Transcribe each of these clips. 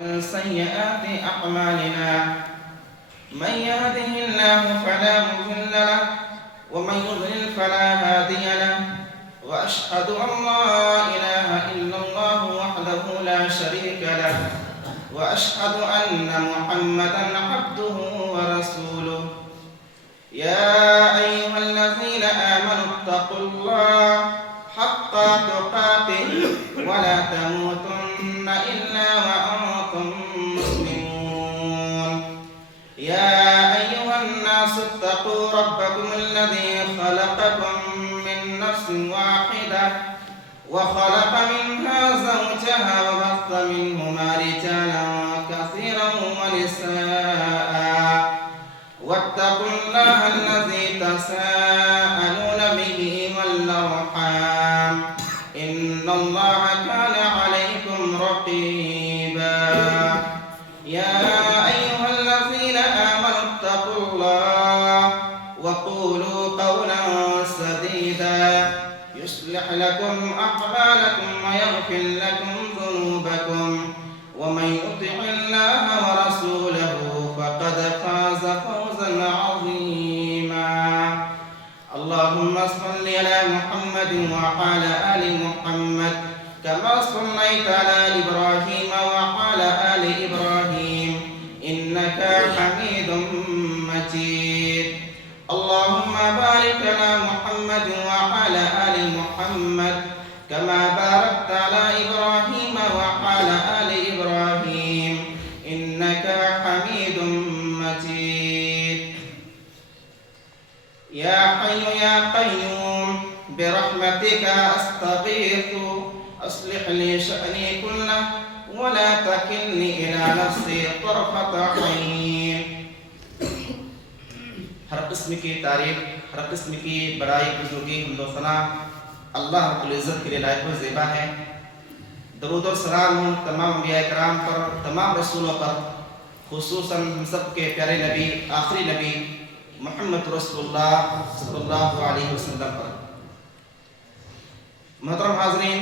سيئات أعمالنا من يهده الله فلا مضل له ومن يضلل فلا هادي له وأشهد أن لا إله إلا الله وحده لا شريك له وأشهد أن محمدا عبده ورسوله يا أيها الذين آمنوا اتقوا الله حق تقاته ولا تموتن إلا وأنتم مسلمون يا أيها الناس اتقوا ربكم الذي خلقكم من نفس واحدة وخلق منها زوجها وبث منهما رجالا كثيرا ونساء واتقوا الله الذي تساءلون به والأرحام إن الله كان عليكم رقيبا يا أيها الذين آمنوا اتقوا الله وقولوا قولا سديدا يصلح لكم أعمالكم ويغفر لكم ذنوبكم ومن يطع الله ورسوله فقد فاز فوزا عظيما اللهم صل على محمد وعلى آل محمد كما صليت على إبراهيم وعلى آل إبراهيم إنك حميد مجيد اللهم بارك على محمد وعلى آل محمد كما باركت على إبراهيم وعلى آل إبراهيم إنك حميد مجيد يا حي يا قيوم برحمتك أستغيث أصلح لي شأني كله ولا تكلني إلى نفسي طرفة عين ہر قسم کی تعریف ہر قسم کی بڑائی بزرگی حمد و ثنا اللہ رب العزت کے لیے لائق و زیبا ہے۔ درود و سلام ہوں تمام انبیاء کرام پر، تمام رسولوں پر، خصوصاً ہم سب کے پیارے نبی، آخری نبی محمد رسول اللہ صلی اللہ علیہ وسلم پر۔ محترم حاضرین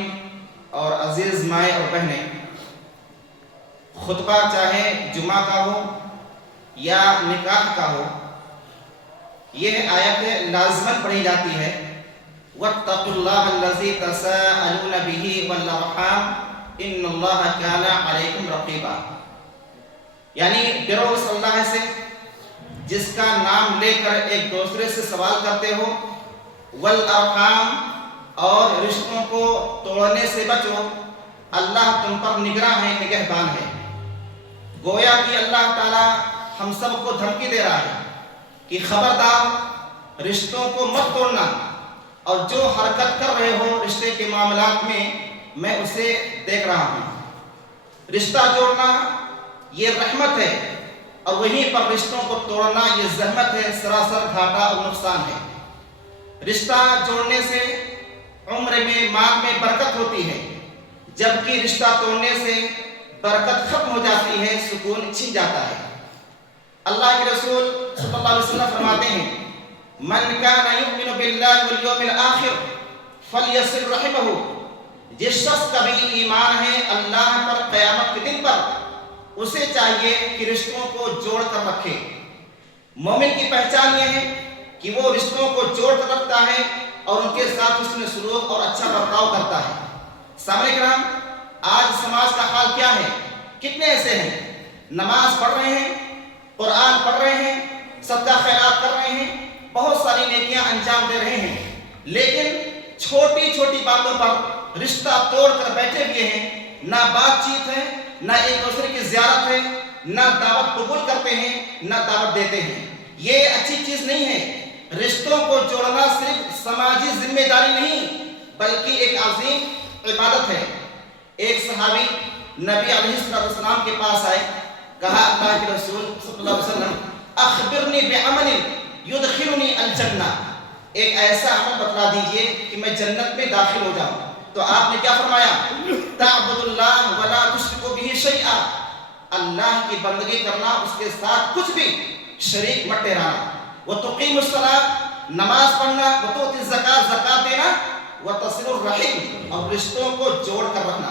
اور عزیز مائیں اور بہنیں، خطبہ چاہے جمعہ کا ہو یا نکاح کا ہو، یہ آیت لازماً پڑھی جاتی ہے۔ وَاتَّقُوا اللَّهَ الَّذِي تَسَاءَلُونَ بِهِ وَالْأَرْحَامَ إِنَّ اللَّهَ كَانَ عَلَيْكُمْ رَقِيبًا، یعنی ڈرو اس اللہ سے جس کا نام لے کر ایک دوسرے سے سوال کرتے ہو، والارحام اور رشتوں کو توڑنے سے بچو، اللہ تم پر نگراں ہے، نگہبان ہے۔ گویا کہ اللہ تعالی ہم سب کو دھمکی دے رہا ہے کہ خبردار رشتوں کو مت توڑنا، اور جو حرکت کر رہے ہو رشتے کے معاملات میں اسے دیکھ رہا ہوں۔ رشتہ جوڑنا یہ رحمت ہے، اور وہیں پر رشتوں کو توڑنا یہ زحمت ہے، سراسر گھاٹا اور نقصان ہے۔ رشتہ جوڑنے سے عمر میں، مال میں برکت ہوتی ہے، جبکہ رشتہ توڑنے سے برکت ختم ہو جاتی ہے، سکون چھن جاتا ہے۔ اللہ کے رسول صلی اللہ علیہ وسلم فرماتے ہیں، من کان یؤمن باللہ والیوم الآخر فلیصل رحمہ، جس شخص کا بھی ایمان ہے اللہ پر، قیامت کے دن پر، اسے چاہیے کہ رشتوں کو جوڑ کر رکھے۔ مومن کی پہچان یہ ہے کہ وہ رشتوں کو جوڑ کر رکھتا ہے اور ان کے ساتھ حسن سلوک اور اچھا برتاؤ کرتا ہے۔ سامعین کرام، آج سماج کا حال کیا ہے؟ کتنے ایسے ہیں نماز پڑھ رہے ہیں، قرآن پڑھ رہے ہیں، صدقہ خیرات کر رہے ہیں، بہت ساری نیکیاں انجام دے رہے ہیں، لیکن چھوٹی چھوٹی باتوں پر رشتہ توڑ کر بیٹھے ہوئے ہیں۔ نہ بات چیت ہے، نہ ایک دوسرے کی زیارت ہے، نہ دعوت قبول کرتے ہیں، نہ دعوت دیتے ہیں۔ یہ اچھی چیز نہیں ہے۔ رشتوں کو جوڑنا صرف سماجی ذمہ داری نہیں بلکہ ایک عظیم عبادت ہے۔ ایک صحابی نبی علیہ السلام کے پاس آئے، کہا اللہ کے رسول صلی اللہ علیہ وسلم اخبرنی بعمل یدخلنی الجنہ، ایک ایسا عمل بتلا دیجئے کہ میں جنت میں داخل ہو جاؤں۔ تو آپ نے کیا فرمایا؟ تعبد اللہ ولا تشرک بہ شیئا، اللہ کی بندگی کرنا، اس کے ساتھ کچھ بھی شریک مت ٹھہرانا۔ وتقیم الصلاۃ، نماز پڑھنا، وتؤتی الزکاۃ، زکات دینا، وتصل الرحم، اور رشتوں کو جوڑ کر رکھنا۔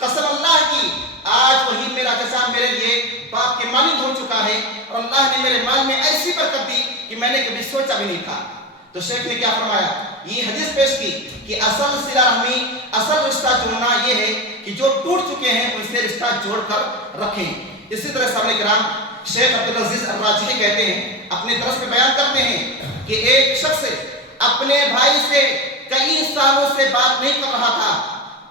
قسم اللہ کی آج وہی میرا چچا میرے لیے باپ کے مانند ہو چکا ہے اور اللہ نے میرے مال میں ایسی برکت دی کہ میں نے کبھی سوچا بھی نہیں تھا۔ تو شیخ نے کیا فرمایا، یہ حدیث پیش کی کہ اصل صلہ رحمی، اصل رشتہ جوڑنا یہ ہے کہ جو ٹوٹ چکے ہیں ان سے رشتہ جوڑ کر رکھیں۔ اسی طرح سامنے کرام شیخ عبدالعزیز الراجحی کہتے ہیں، اپنے درس میں بیان کرتے ہیں کہ ایک شخص اپنے بھائی سے کئی سالوں سے بات نہیں کر رہا تھا،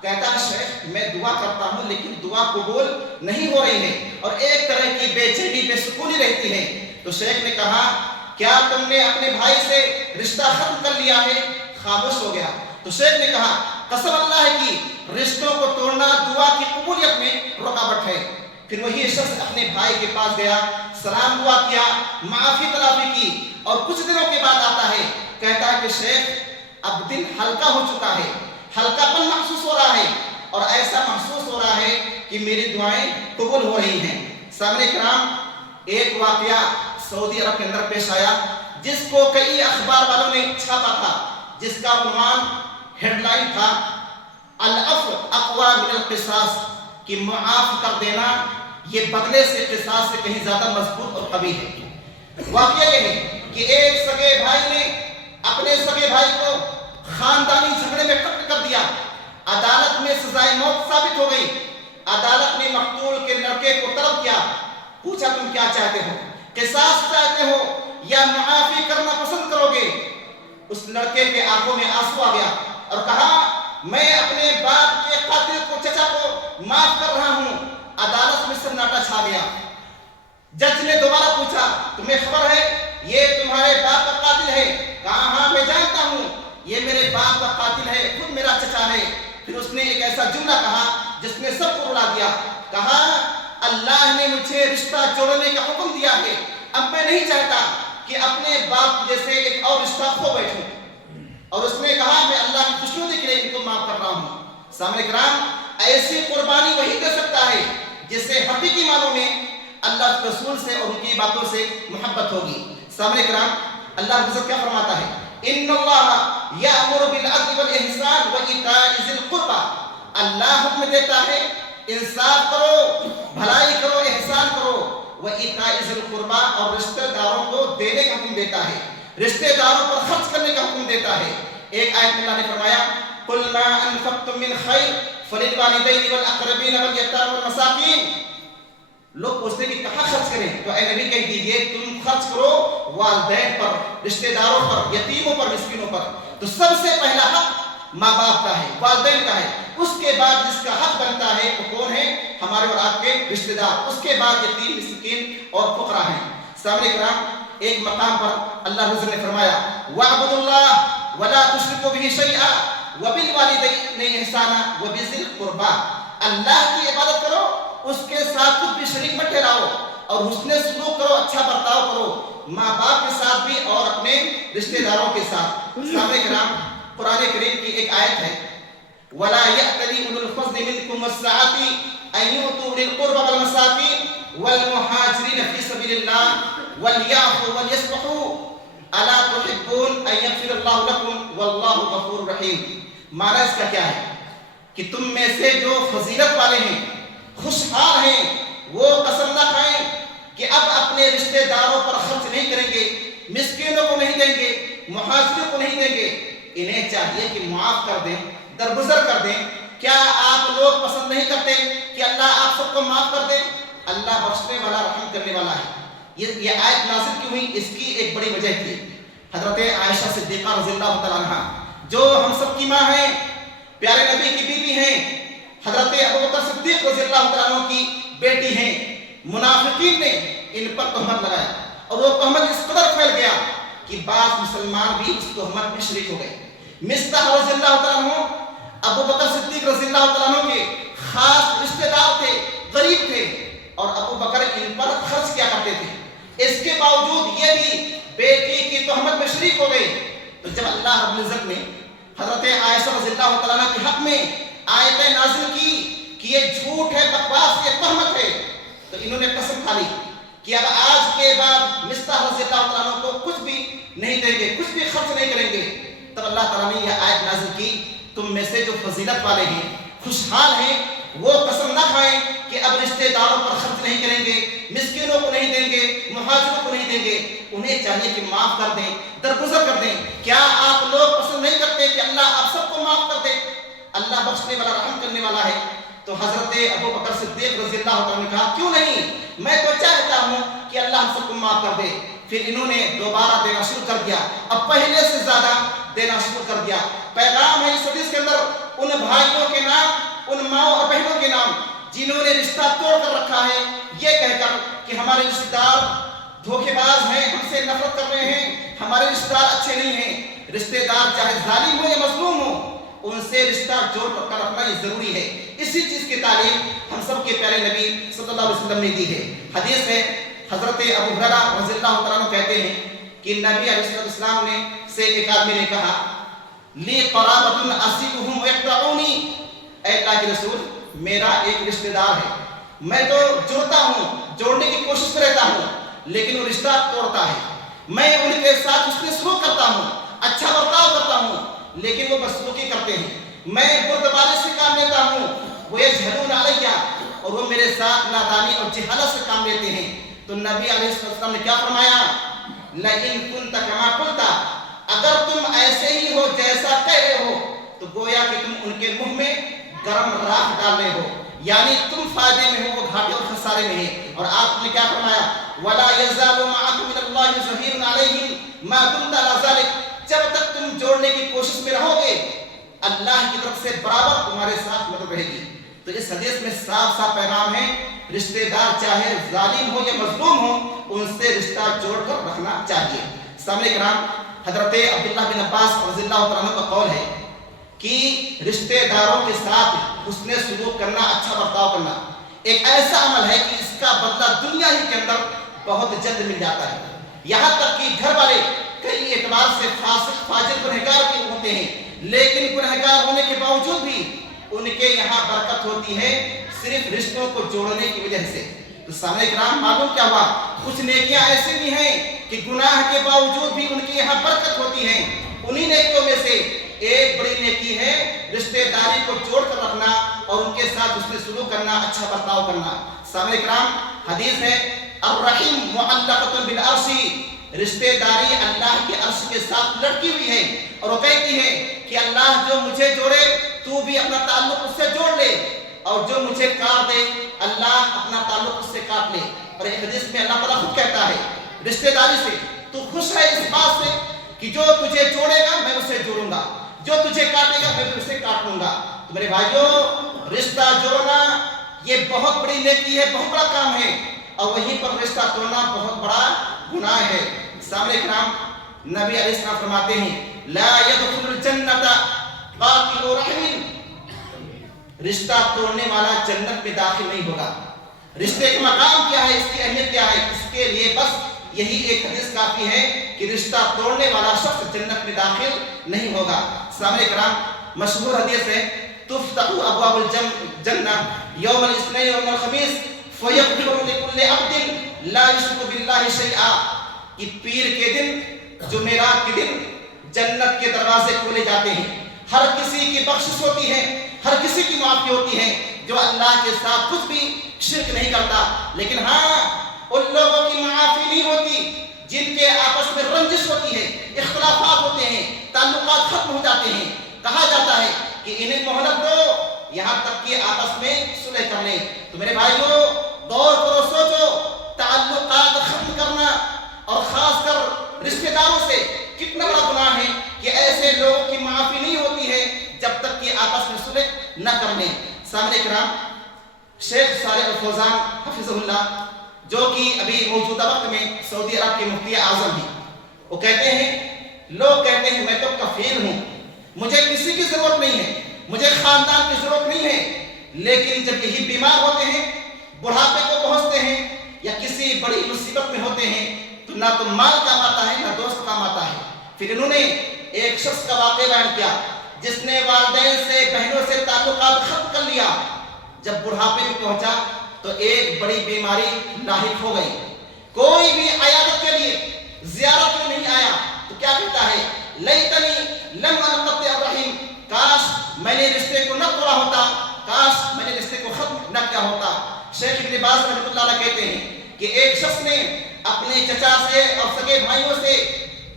کہتا ہے شیخ میں دعا کرتا ہوں لیکن دعا قبول نہیں ہو رہی ہے اور ایک طرح کی بے چینی بے سکونی رہتی ہے۔ تو شیخ نے کہا کیا تم نے اپنے بھائی سے رشتہ ختم کر لیا ہے؟ خاموش ہو گیا۔ تو شیخ نے کہا قسم اللہ کی رشتوں کو توڑنا دعا کی قبولیت میں رکاوٹ ہے۔ پھر وہی شخص اپنے بھائی کے پاس گیا، سلام دعا کیا، معافی تلافی کی اور کچھ دنوں کے بعد آتا ہے، کہتا ہے کہ شیخ اب دل ہلکا ہو چکا ہے، ہلکا پن محسوس ہو رہا ہے اور ایسا محسوس ہو رہا ہے کہ میری دعائیں قبول ہو رہی ہیں۔ سامنے کرام ایک واقعہ سعودی عرب کے اندر پیش آیا جس کو کئی اخبار والوں نے چھاپا تھا، جس کا عنوان ہیڈ لائن تھا العفو اقوی من القصاص، کہ معاف کر دینا یہ بدلے سے قصاص سے کہیں زیادہ مضبوط اور قوی ہے۔ واقعہ یہ ہے کہ ایک سگے بھائی نے اپنے سگے بھائی کو خاندانی جھگڑے میں قتل کر دیا، عدالت میں سزائے موت ثابت ہو گئی۔ عدالت نے مقتول کے لڑکے کو طلب کیا، پوچھا تم کیا چاہتے ہو، قصاص چاہتے ہو یا معافی کرنا پسند کرو گے؟ اس لڑکے کے آنکھوں میں آنسو آ گیا اور کہا میں اپنے باپ کے قاتل کو، چچا کو معاف کر رہا ہوں۔ عدالت میں سناٹا چھا گیا۔ جج نے دوبارہ پوچھا تمہیں خبر ہے یہ تمہارے باپ کا قاتل ہے؟ کہا ہاں میں جانتا ہوں، یہ میرے باپ کا قاتل ہے، خود میرا چچا ہے۔ پھر اس نے ایک ایسا جملہ کہا جس نے سب کو رلا دیا، کہا اللہ نے مجھے رشتہ جوڑنے کا حکم دیا ہے، اب میں نہیں چاہتا کہ اپنے باپ جیسے ایک اور رشتہ کھو بیٹھوں۔ اور اس نے کہا میں اللہ کی خوشنودی کے لیے ان کو معاف کر رہا ہوں۔ سامنے کرام ایسی قربانی وہی دے سکتا ہے جس سے حقیقی معنوں میں اللہ کے رسول سے اور ان کی باتوں سے محبت ہوگی۔ سامنے کرام اللہ رب العزت کیا فرماتا ہے، ان اللہ یأمر بالعدل والاحسان وایتاء ذی القربى، اللہ حکم دیتا ہے انصاف کرو، بھلائی کرو، احسان کرو، وایتاء ذی القربى، اور رشتہ داروں کو دینے کا حکم دیتا ہے، رشتہ داروں پر خرچ کرنے کا حکم دیتا ہے۔ ایک آیت میں اللہ نے فرمایا قل ما انفقتم من خیر فللوالدین والاقربین والیتامى والمساکین۔ لوگ پوچھتے ہیں کہ کہاں خرچ کریں، تو اے نبی کہہ دیجئے تم خرچ کرو والدین پر، رشتہ داروں پر، یتیموں پر، مسکینوں پر۔ تو سب سے پہلا حق ماں باپ کا ہے، والدین کا ہے، اس کے بعد جس کا حق بنتا ہے وہ کون ہے؟ ہمارے اور آپ کے رشتہ دار، اس کے بعد یتیم، مسکین اور فقراء ہیں۔ سامنے کرام ایک مقام پر اللہ رب العزت نے فرمایا وَاعْبُدُوا اللَّهَ وَلَا تُشْرِكُوا بِهِ شَيْئًا وَبِالْوَالِدَيْنِ إِحْسَانًا وَبِذِي الْقُرْبَىٰ، اللہ کی عبادت کرو، اس کے ساتھ کچھ بھی شریک مت ٹھہراؤ اور حسن سلوک کرو، اچھا برتاؤ کرو، ماں باپ کے ساتھ بھی اور اپنے رشتہ داروں کے ساتھ۔ سامنے کرام قرآن کریم کی ایک آیت ہے وَلَا يَأْتَلِ أُولُو الْفَضْلِ مِنْكُمْ وَالسَّعَةِ أَن يُؤْتُوا أُولِي الْقُرْبَىٰ وَالْمَسَاكِينَ وَالْمُهَاجِرِينَ فِي سَبِيلِ اللَّهِ وَلْيَعْفُوا وَلْيَصْفَحُوا أَلَا تُحِبُّونَ أَن يَغْفِرَ اللَّهُ لَكُمْ وَاللَّهُ غَفُورٌ رَحِيمٌ۔ معنی اس کا کیا ہے کہ تم میں سے جو فضیلت والے ہیں، خوشحال ہیں، وہ قسم نہ کھائیں کہ اب اپنے رشتہ داروں پر خرچ نہیں کریں گے، مسکینوں کو نہیں دیں گے، مہاجروں کو نہیں دیں گے۔ انہیں چاہیے کہ معاف کر دیں، درگزر کر دیں۔ کیا آپ لوگ پسند نہیں کرتے کہ اللہ آپ سب کو معاف کر دے؟ اللہ بخشنے والا، رحم کرنے والا ہے۔ یہ آیت نازل کیوں ہوئی، اس کی ایک بڑی وجہ تھی۔ حضرت عائشہ صدیقہ رضی اللہ تعالیٰ عنہ جو ہم سب کی ماں ہیں، پیارے نبی کی بیوی ہیں، حضرت ابوبکر صدیق رضی اللہ تعالیٰ عنہ کی بیٹی ہیں، منافقین نے ان پر تہمت لگایا اور وہ تہمت اس قدر پھیل گیا کہ بعض مسلمان بھی اس تہمت میں شریک ہو گئے۔ مصطح رضی اللہ تعالیٰ عنہ ابوبکر صدیق رضی اللہ تعالیٰ عنہ کے خاص رشتہ دار تھے، غریب تھے، اور ابوبکر ان پر خرچ کیا کرتے تھے۔ اس کے باوجود یہ بھی بیٹی کی تہمت میں شریک ہو گئے۔ تو جب اللہ رب العزت نے حضرت عائشہ رضی اللہ تعالیٰ عنہ کے حق میں آیتیں نازل کی کہ یہ جھوٹ ہے، بکواس، یہ تہمت ہے، تو انہوں نے قسم کھا لی کہ اب آج کے بعد مصطح رضی اللہ تعالیٰ عنہ کو کچھ بھی نہیں دیں گے، کچھ بھی خرچ نہیں کریں گے۔ تب اللہ تعالیٰ نے یہ آیت نازل کی تم میں سے جو فضیلت والے ہیں، خوشحال ہیں، وہ قسم نہ کھائیں کہ اب رشتے داروں پر خرچ نہیں کریں گے، مسکینوں کو نہیں دیں گے، مہاجروں کو نہیں دیں گے. انہیں چاہیے کہ معاف کر دیں، درگزر کر دیں. کیا آپ لوگ پسند نہیں کرتے کہ اللہ آپ سب کو معاف کر دے؟ اللہ بخشنے والا، رحم کرنے والا ہے. تو حضرت ابو بکر صدیق رضی اللہ عنہ نے کہا کیوں نہیں، میں تو چاہتا ہوں کہ اللہ ہم سب کو معاف کر دے. پھر انہوں نے دوبارہ دینا شروع کر دیا، اب پہلے سے زیادہ دینا شروع کر دیا. پیغام ہے اس حدیث کے اندر ان بھائیوں کے نام، ان ماؤں اور بہنوں کے نام جنہوں نے رشتہ توڑ کر رکھا ہے، یہ کہہ کر کہ ہمارے رشتہ دار دھوکے باز ہیں، ہم سے نفرت کر رہے ہیں، ہمارے رشتہ دار اچھے نہیں ہیں. رشتہ دار چاہے ظالم ہو یا مظلوم ہو، ان سے رشتہ جوڑ کر رکھنا یہ ضروری ہے. اسی چیز کی تعلیم ہم سب کے پیارے نبی صلی اللہ علیہ وسلم نے دی ہے. حدیث ہے حضرت ابو ہریرہ رضی اللہ تعالیٰ عنہ کہتے ہیں کہ نبی علیہ السلام نے سے ایک آدمی نے کہا لی قرابۃ اصیبہم ویقطعونی، اے اللہ کے رسول میرا ایک رشتہ دار ہے، میں تو جوڑتا ہوں، جوڑنے کی کوشش رہتا ہوں، لیکن وہ رشتہ توڑتا ہے. میں ان کے ساتھ حسن سلوک کرتا ہوں، اچھا برتاؤ کرتا ہوں، لیکن وہ بدسلوکی کرتے ہیں. میں بردباری سے کام لیتا ہوں، وہ یجہلون علیہ، اور وہ میرے ساتھ نادانی اور جہالت سے کام لیتے ہیں. تو نبی علیہ السلام نے کیا فرمایا؟ لئن کنت کما قلت، اگر تم ایسے ہی ہو جیسا کہہ رہے ہو تو گویا کہ تم ان کے منہ میں گرم راکھ ڈال رہے ہو، یعنی تم فائدے میں ہو، وہ گھاٹے اور خسارے میں ہیں. اور آپ نے کیا فرمایا؟ ولا یزال معکم من اللہ ظہیر علیہم ما دمت علی ذلک، جب تک تم جوڑنے کی کوشش میں رہو گے اللہ کی طرف سے برابر تمہارے ساتھ مدد رہے گی. تو اس حدیث میں صاف صاف پیغام ہے، رشتہ دار چاہے ظالم ہو یا مظلوم ہو، ان سے رشتہ جوڑ کر رکھنا چاہیے. سامنے کرام، حضرت عبداللہ بن عباس رضی اللہ عنہ کا قول ہے کہ رشتہ داروں کے ساتھ حسن سلوک کرنا، اچھا برتاؤ کرنا ایک ایسا عمل ہے کہ اس کا بدلہ دنیا ہی کے اندر بہت جلد مل جاتا ہے. یہاں تک کہ گھر والے کئی اعتبار سے فاسق فاجر گنہگار بھی ہوتے ہیں، لیکن گنہگار ہونے کے باوجود بھی ان کے یہاں برکت ہوتی ہے صرف رشتوں کو جوڑنے کی وجہ سے. تو سامنے کرام معلوم کیا ہوا، کچھ نیکیاں ایسے بھی ہیں کہ گناہ کے باوجود بھی ان کے یہاں برکت ہوتی ہے. انہی نیکیوں میں سے ایک بڑی نیکی ہے رشتہ داری کو جوڑ کر رکھنا اور ان کے ساتھ اس میں سلوک کرنا، اچھا برتاؤ کرنا. سامنے کرام، حدیث ہے الرحیم معلقۃ بالعرش، رشتہ داری اللہ کے عرش کے ساتھ لڑکی ہوئی ہے. اور وہ کہتی ہے کہ اللہ جو مجھے جوڑے تو بھی اپنا تعلق اس سے جوڑ لے، اور جو مجھے کاٹ دے اللہ اپنا تعلق اس سے کاٹ لے. اور ایک حدیث میں اللہ تعالیٰ خود کہتا ہے رشتہ داری سے تو خوش ہے اس بات سے کہ جو تجھے جوڑے گا میں اسے جوڑوں گا، جو تجھے کاٹے گا میں اسے کاٹ لوں گا. تو میرے بھائیوں، رشتہ جوڑنا یہ بہت بڑی نیکی ہے، بہت بڑا کام ہے، اور وہیں پر رشتہ توڑنا بہت بڑا گناہ ہے. سامنے کرام، نبی علیہ السلام فرماتے ہیں لا يدخل الجنت قاطع رحم، رشتہ توڑنے والا جنت میں داخل نہیں ہوگا. رشتے کا مقام کیا ہے، اس کی اہمیت کیا ہے، اس کے لیے بس یہی ایک حدیث کافی ہے کہ رشتہ توڑنے والا شخص جنت میں داخل نہیں ہوگا. سامنے کرام، مشہور حدیث ہے تفتح ابواب الجنہ یوم الاثنین یوم الخمیس فیغفر لکل عبد لا یشرک باللہ شیئا، کہ پیر کے دن، جمعرات کے دن جنت کے دروازے کھولے جاتے ہیں، ہر کسی کی بخشش ہوتی ہے، ہر کسی کی معافی ہوتی ہے جو اللہ کے ساتھ کچھ بھی شرک نہیں کرتا. لیکن ہاں، ان لوگوں کی معافی نہیں ہوتی جن کے آپس میں رنجش ہوتی ہے، اختلافات ہوتے ہیں، تعلقات ختم ہو جاتے ہیں. کہا جاتا ہے کہ انہیں مہلت دو یہاں تک کہ آپس میں صلح کر لیں. تو میرے بھائیوں، غور کرو، سوچو، تعلقات ختم کرنا اور خاص کر رشتہ داروں سے کتنا بڑا گناہ ہے کہ ایسے لوگوں کی معافی نہیں ہوتی ہے جب تک کہ آپس میں صلح نہ کر لیں. سامنے کرام، شیخ صالح الفوزان حفظہ اللہ، جو کہ ابھی موجودہ وقت میں سعودی عرب کے مفتی اعظم ہیں، وہ کہتے ہیں لوگ کہتے ہیں میں تو کفیل ہوں، مجھے کسی کی ضرورت نہیں ہے، مجھے خاندان کی ضرورت نہیں ہے، لیکن جب یہی بیمار ہوتے ہیں، بڑھاپے کو پہنچتے ہیں یا کسی بڑی مصیبت میں ہوتے ہیں تو نہ تو مال کام آتا ہے نہ دوست کام آتا ہے. پھر انہوں نے ایک شخص کا واقعہ بیان کیا جس نے والدین سے، بہنوں سے تعلقات ختم کر لیا، جب بڑھاپے میں پہنچا تو ایک بڑی بیماری لاحق ہو گئی، کوئی بھی عیادت کے لیے، زیارت میں نہیں آیا. تو کیا کہتا ہے لیتنی لم انقطع الرحم، کاش میں نے رشتے کو نہ توڑا ہوتا، کاش میں نے رشتے کو ختم نہ کیا ہوتا۔ شیخ ابن باز رحمۃ اللہ علیہ کہتے ہیں کہ ایک شخص نے اپنے چچا سے اور سگے بھائیوں سے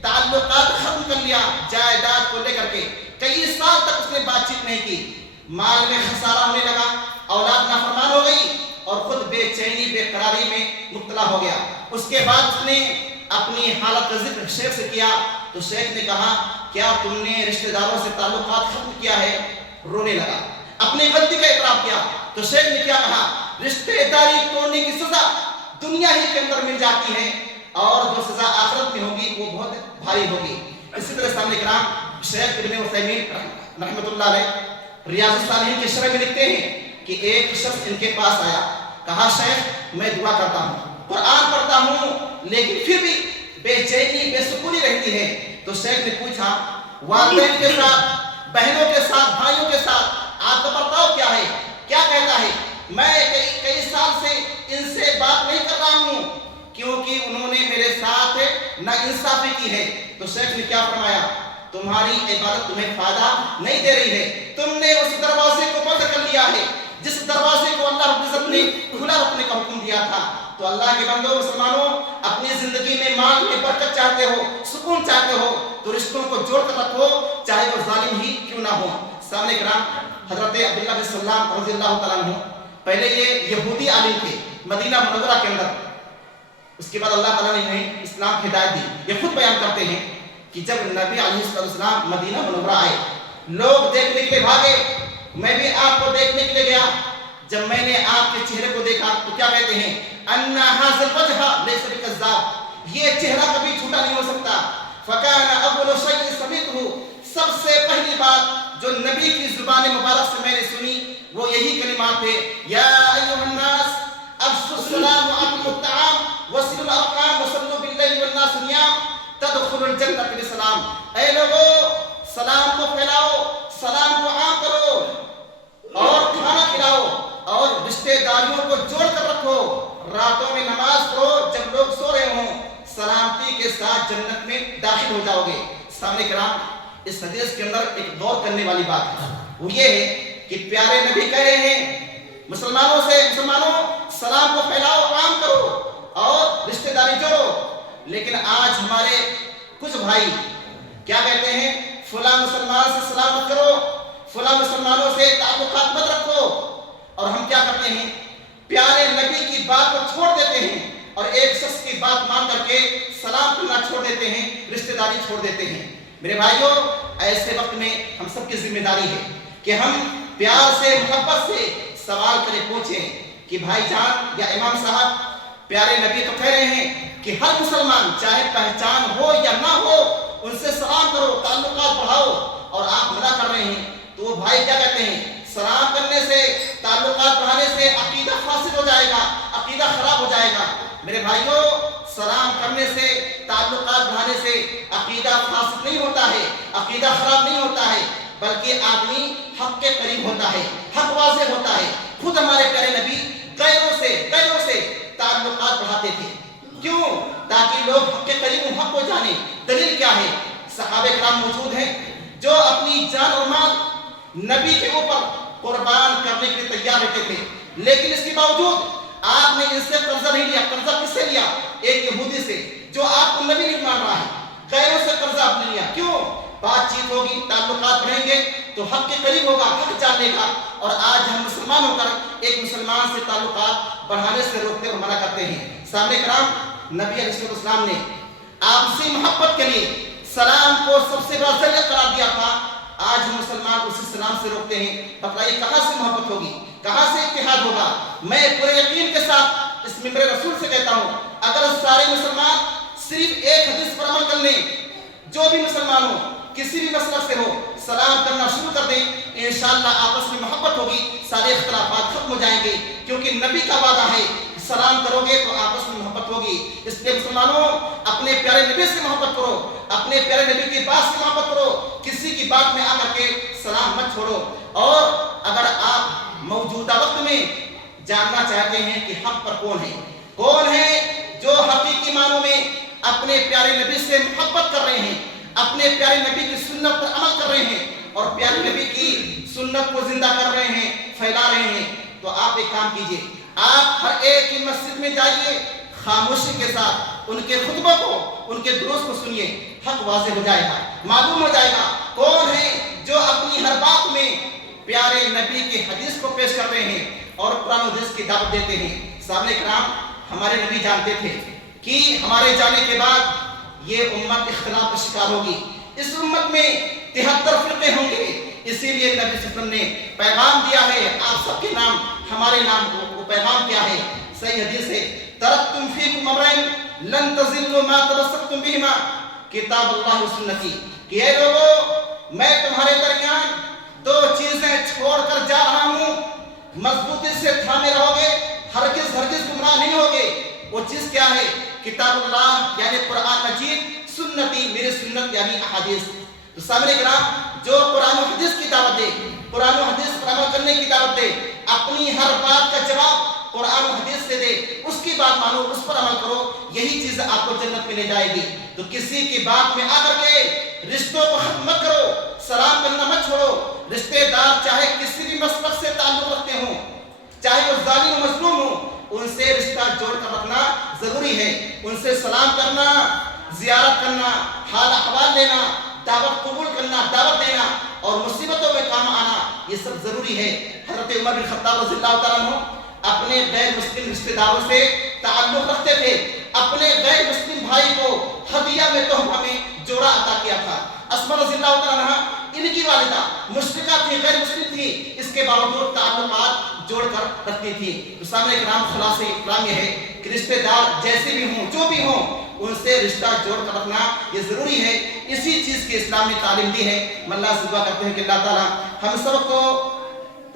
تعلقات ختم کر لیا جائیداد کو لے کر کے، کئی سال تک اس نے بات چیت نہیں کی، مال میں خسارہ ہونے لگا، اولاد نافرمان ہو گئی اور خود بے چینی بے قراری میں مبتلا ہو گیا۔ اس کے بعد اس نے اپنی حالت کا ذکر شیخ سے کیا تو شیخ نے کہا کیا تم نے رشتہ داروں سے تعلقات ختم کیا ہے؟ رونے لگا، اپنی غلطی کا اعتراف کیا تو شیخ نے کیا کہا، رشتہ داری توڑنے کی سزا دنیا ہی کے اندر مل جاتی ہے اور جو سزا آخرت میں ہوگی وہ بہت بھاری ہوگی۔ اسی طرح سامنے کرام شیخ ابن عثیمین رحمۃ اللہ علیہ ریاض الصالحین کے شرح میں لکھتے ہیں کہ ایک شخص ان کے پاس آیا، کہا شیخ میں دعا کرتا ہوں، قرآن پڑھتا ہوں، لیکن پھر بھی بے چینی بے سکونی رہتی ہے۔ تو شیخ نے پوچھا والدین کے ساتھ، بہنوں کے ساتھ، بھائیوں کے ساتھ آپ کا برتاؤ کیا ہے؟ کیا کہتا ہے؟ میں کئی سال سے ان سے بات نہیں کر رہا ہوں کیونکہ انہوں نے میرے ساتھ ناانصافی کی ہے۔ تو شیخ نے کیا فرمایا، تمہاری عبادت تمہیں فائدہ نہیں دے رہی ہے، تم نے اس دروازے کو بند کر لیا ہے جس دروازے کو اللہ رب العزت نے کھلا رکھنے کا حکم دیا تھا۔ تو اللہ کے بندوں مسلمانوں، اپنی زندگی میں مال میں برکت چاہتے ہو، سکون چاہتے ہو تو رشتوں کو جوڑ کر رکھو، چاہے وہ ظالم ہی کیوں نہ ہو۔ سامنے کرام حضرت عبداللہ بن سلام رضی اللہ تعالیٰ عنہ پہلے یہ یہودی عالم تھے مدینہ منورہ کے اندر، اس کے بعد اللہ تعالیٰ نے انہیں اسلام کی ہدایت دی۔ یہ خود بیان کرتے ہیں کہ جب نبی علیہ السلام مدینہ منورہ آئے، لوگ دیکھنے کے لیے بھاگے، میں بھی آپ کو دیکھنے کے لیے گیا، جب میں نے آپ کے چہرے کو دیکھا تو کیا کہتے ہیں، ان ھذا الوجہ لیس بکذاب، یہ چہرہ کبھی جھوٹا نہیں ہو سکتا۔ فکان اول شیء سمعتہ، سب سے پہلی بات جو نبی کی زبان مبارک سے میں نے سنی وہ یہی کلمات تھے، یا ایھا الناس افشوا السلام واطعموا الطعام وصلوا الارحام وصلوا باللیل والناس نیام تدخلوا الجنۃ بسلام۔ اے لوگو سلام کو پھیلاؤ، سلام کو عام کرو اور کھانا کھلاؤ اور رشتہ داریوں کو جوڑ کر رکھو، راتوں میں نماز پڑھو جب لوگ سو رہے ہوں، سلامتی کے ساتھ جنت میں داخل ہو جاؤ گے۔ سامنے کرام اس حدیث کے اندر ایک غور کرنے والی بات ہے، وہ یہ ہے کہ پیارے نبی کہہ رہے ہیں مسلمانوں سے، مسلمانوں سلام کو پھیلاؤ، عام کرو اور رشتہ داری جوڑو، لیکن آج ہمارے کچھ بھائی کیا کہتے ہیں، فلاں مسلمان سے سلام مت کرو، فلاں مسلمانوں سے تعلقات مت رکھو، اور ہم کیا کرتے ہیں، پیارے نبی کی بات کو چھوڑ دیتے ہیں اور ایک شخص کی بات مان کر کے سلام کرنا چھوڑ دیتے ہیں، رشتہ داری چھوڑ دیتے ہیں۔ میرے بھائیوں، ایسے وقت میں ہم سب کی ذمہ داری ہے کہ ہم پیار سے، محبت سے سوال کریں، پوچھیں کہ بھائی جان یا امام صاحب، پیارے نبی تو کہہ رہے ہیں کہ ہر مسلمان چاہے پہچان ہو یا نہ ہو ان سے سلام کرو، تعلقات بڑھاؤ، اور آپ منع کر رہے ہیں، تو وہ بھائی کیا کہتے ہیں، سلام کرنے سے، تعلقات بڑھانے سے عقیدہ فاسد ہو جائے گا، عقیدہ خراب ہو جائے گا۔ میرے بھائیوں، سلام کرنے سے، تعلقات بڑھانے سے عقیدہ فاسد نہیں ہوتا ہے، عقیدہ خراب نہیں ہوتا ہے، بلکہ آدمی حق کے قریب ہوتا ہے، حق واضح ہوتا ہے۔ خود ہمارے پیارے نبی غیروں سے تعلقات بڑھاتے تھے، کیوں؟ تاکہ لوگ حق کے قریب ہوں، حق کو جانیں۔ دلیل کیا ہے؟ صحابہ کرام موجود ہیں جو اپنی جان اور مال نبی کے اوپر قربان کرنے کے لیے تیار رہتے تھے، لیکن اس کے باوجود آپ نے ان سے قرضہ نہیں لیا۔ قرضہ کس سے لیا؟ ایک یہودی سے جو آپ کو نبی نہیں مان رہا ہے، غیروں سے قرضہ آپ نے لیا۔ کیوں؟ بات چیت ہوگی، تعلقات بڑھیں گے تو حق کے قریب ہوگا، حق جان لے گا۔ اور آج ہم مسلمان ہو کر ایک مسلمان سے تعلقات بڑھانے سے روکتے اور منع کرتے ہیں۔ سامنے کرام، نبی علیہ السلام نے آپسی محبت کے لیے سلام کو سب سے بڑا ذریعہ قرار دیا تھا، آج ہم مسلمان اسی سلام سے روکتے ہیں۔ بتائیے کہاں سے محبت ہوگی، کہاں سے اتحاد ہوگا؟ میں پورے یقین کے ساتھ اس ممبر رسول سے کہتا ہوں، اگر سارے مسلمان صرف ایک حدیث پر عمل کر لیں، جو بھی مسلمان ہو، کسی بھی مسلک سے ہو، سلام کرنا شروع کر دیں، انشاءاللہ آپس میں محبت ہوگی، سارے اختلافات ختم ہو جائیں گے، کیونکہ نبی کا وعدہ ہے سلام کرو گے تو آپس میں محبت ہوگی۔ اس لیے مسلمانوں، اپنے پیارے نبی سے محبت کرو، اپنے پیارے نبی کی بات سے محبت کرو، کسی کی بات میں آ کر کے سلام مت چھوڑو۔ اور اگر آپ موجودہ وقت میں جاننا چاہتے ہیں کہ حق پر کون ہے جو حقیقی معنوں میں اپنے پیارے نبی سے محبت کر رہے ہیں، اپنے پیارے نبی کی سنت پر عمل کر رہے ہیں اور پیارے نبی کی سنت کو زندہ کر رہے ہیں، پھیلا رہے ہیں، تو آپ ایک کام کیجئے، آپ ہر ایک کی مسجد میں جائیے، خاموشی کے ساتھ ان کے خطبوں کو، ان کے دروس کو سنیے، حق واضح ہو جائے گا، معلوم ہو جائے گا کون ہے جو اپنی ہر بات میں پیارے نبی کی حدیث کو پیش کرتے ہیں اور قرآن و حدیث کی دعوت دیتے ہیں۔ سامنے کرام، ہمارے نبی جانتے تھے کہ ہمارے جانے کے بعد یہ امت اختلاف کا شکار ہوگی، اس امت میں 73 فرقے ہوں گے، اسی لیے نبی صلی اللہ علیہ وسلم نے پیغام دیا ہے، آپ سب کے نام ہمارے نام کو پیغام کیا ہے؟ صحیح حدیث ہے، ترکتم فیکم امرین لن تضلوا ما تمسکتم بہما کتاب اللہ و سنتی، کہ اے لوگو میں تمہارے درمیان دو چیزیں چھوڑ کر جا رہا ہوں، مضبوطی سے تھامے رہو گے، ہرگز گمراہ نہیں ہوگے۔ وہ چیز کیا ہے؟ کتاب اللہ یعنی قرآن مجید، سنتی میری سنت یعنی احادیث۔ تو سامنے کرام، جو قرآن و حدیث کی دعوت دے، قرآن و حدیث پر عمل کرنے کی دعوت دے، اپنی ہر بات کا جواب قرآن و حدیث سے دے، اس کی بات مانو، اس پر عمل کرو، یہی چیز آپ کو جنت میں لے جائے گی۔ تو کسی کی بات میں آ کر کے رشتوں کو ختم مت کرو، سلام کرنا مت چھوڑو۔ رشتے دار چاہے کسی بھی مسلک سے تعلق رکھتے ہوں، چاہے وہ ظالم و مظلوم ہوں، ان سے رشتہ جوڑ کر رکھنا ضروری ہے۔ ان سے سلام کرنا، زیارت کرنا، حال احوال لینا، دعوت قبول کرنا، دعوت دینا اور مصیبتوں میں کام آنا، یہ سب ضروری ہے۔ حضرت عمر بن خطاب رضی اللہ تعالیٰ عنہ اپنے غیر مسلم رشتہ داروں سے تعلق رکھتے تھے، اپنے غیر مسلم بھائی کو ہدیہ میں، تحفہ میں جوڑا عطا کیا تھا۔ اسماء رضی اللہ تعالیٰ عنہ، ان کی والدہ مشرکہ تھی، غیر مسلم تھی، اس کے باوجود تعلقات جوڑ کر رکھتی تھی۔ تو سامنے کرام، خلاصہ اسلام یہ ہے کہ رشتہ دار جیسے بھی ہوں، جو بھی ہوں، ان سے رشتہ جوڑ کر رکھنا یہ ضروری ہے۔ اسی چیز کی اسلام نے تعلیم دی ہے۔ ہم اللہ سے دعا کرتے ہیں کہ اللہ تعالیٰ ہم سب کو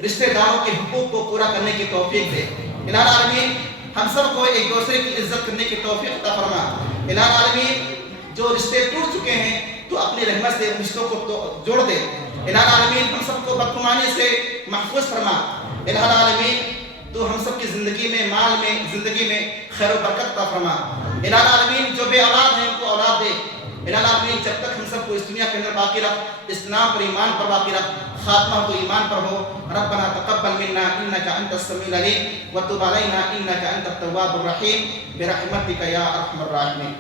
رشتہ داروں کے حقوق کو پورا کرنے کی توفیق دے۔ الہ العالمین ہم سب کو ایک دوسرے کی عزت کرنے کی توفیق عطا فرما۔ الہ العالمین جو رشتے ٹوٹ چکے ہیں تو اپنی رحمت سے ان رشتوں کو جوڑ دے۔ الہ العالمین ہم سب کو بدگمانی سے محفوظ فرما۔ الہ العالمین تو ہم سب کی زندگی میں، مال میں، زندگی میں خیر و برکت عطا فرما۔ الہ العالمین جو بے اولاد ہیں ان کو اولاد دے۔ الہ العالمین جب تک ہم سب کو اس دنیا کے اندر باقی رکھ، اسلام پر، ایمان پر باقی رکھ، خاتمہ تو ایمان پر ہو۔ ربنا تقبل منا انك انت السميع العليم وتب علينا انك انت التواب الرحيم برحمتك يا ارحم الراحمين۔